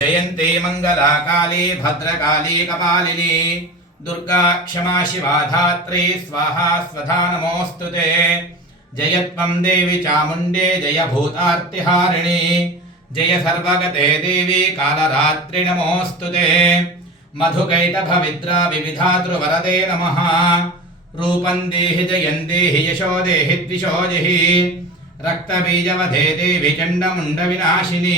जयन्ती मंगला काली भद्रकाली कपालिनी दुर्गा क्षमा शिवा धात्री स्वाहा स्वधा नमोस्तुते। जय त्वं देवी चामुण्डे जय भूतार्तिहारिणी जय सर्वगते देवी कालरात्रि नमोस्तुते। मधुकैटभविद्रा विविधातृवरदे नमः। रूपं देहि जयं देहि यशो देहि द्विषो देहि रक्तबीजवधे देवि चण्डमुण्डविनाशिनी।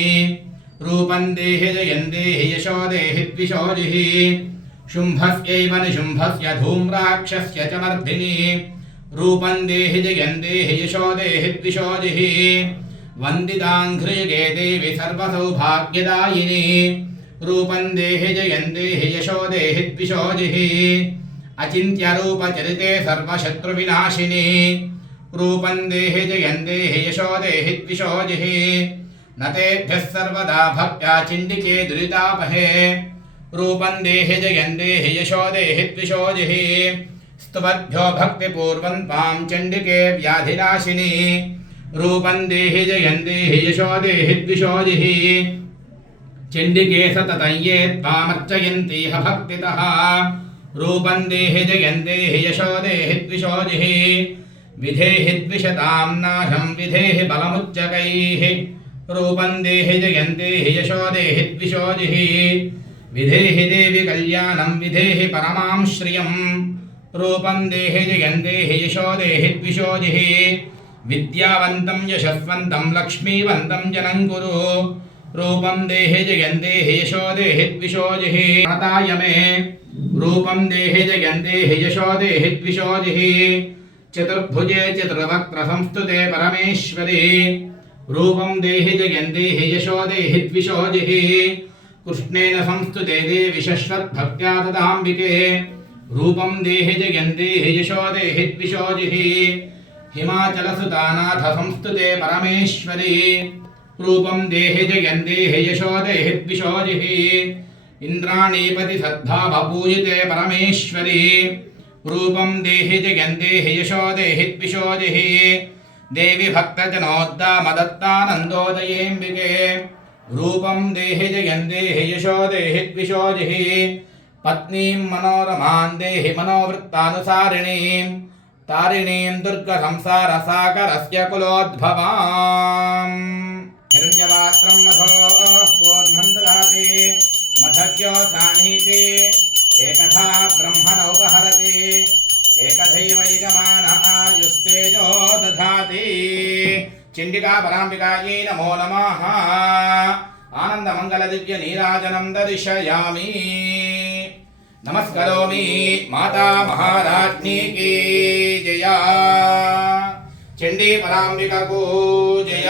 रूपं देहि जयं देहि यशो देहि द्विषो देहि शुम्भस्यैव निशुम्भस्य धूम्राक्षस्य च मर्दिनी। रूपं देहि जयं देहि यशो देहि द्विषो देहि वन्दिताङ्घ्रियुगे देवि सर्वसौभाग्यदायिनी। रूपं देहि जयं देहि यशो देहि द्विषो देहि अचिन्त्यरूपचरिते सर्वशत्रुविनाशिनी। रूपं देहि जयं देहि यशो देहि द्विषो देहि न तेभ्यः सर्वदा भक्त्या चिण्डिके दुरितापहे। रूपं देहि जयं देहि यशो देहि द्विषो देहि स्तुवद्भ्यो भक्तिपूर्वं त्वां चण्डिके व्याधिनाशिनी। रूपं देहि जयं देहि यशो देहि द्विषो देहि चण्डिके सततं ये त्वामर्चयन्तीह भक्तितः। रूपं देहि जयं देहि यशो देहि द्विषो देहि विधेहि द्विषतां नाशं विधेहि बलमुच्चकैः। रूपं देहि जयं देहि यशो देहि द्विषो देहि विधेहि देवि कल्याणं विधेहि परमां श्रियम्। रूपं देहि जयं देहि यशो देहि द्विषो देहि विद्यावन्तं यशस्वन्तं लक्ष्मीवन्तं जनं कुरु। रूपं देहि जयं देहि यशो देहि द्विषो देहि प्रणताय मे। रूपं देहि जयं देहि यशो देहि द्विषो देहि चतुर्भुजे चतुर्वक्त्र संस्तुते परमेश्वरी। रूपं देहि जयं देहि यशो देहि द्विषो देहि कृष्णेन संस्तुते देवि शश्वद्भक्त्या तदाम्बिके। रूपं देहि जयं देहि यशो देहि द्विषो देहि हिमाचलसुतानाथ संस्तुते परमेश्वरी। रूपं देहि जयं देहि यशो देहि द्विषो देहि इन्द्राणीपति सद्भावपूजिते परमेश्वरी। रूपं देहि जयं देहि यशो देहि द्विषो देहि देवी भक्तजनोद्दामदत्तानन्दोदयेऽम्बिके। रूपं देहि जयं देहि यशो देहि द्विषो देहि पत्नीं मनोरमां देहि मनोवृत्तानुसारिणीं तारिणीं दुर्गसंसारसागरस्य कुलोद्भवाम्। हिरण्यपात्रं मधोः पूर्णं ददाति मधज्ञो सानीति एकधा ब्रह्मणोपहरति एकथैव यजमान आयुस्तेजो दधाति। चण्डिका पराम्बिकायै नमो नमः। आनन्दमङ्गलदिव्य नीराजनं दर्शयामि नमस्करोमि माता महाराज्ञी की जय। चण्डी पराम्बिका को जय।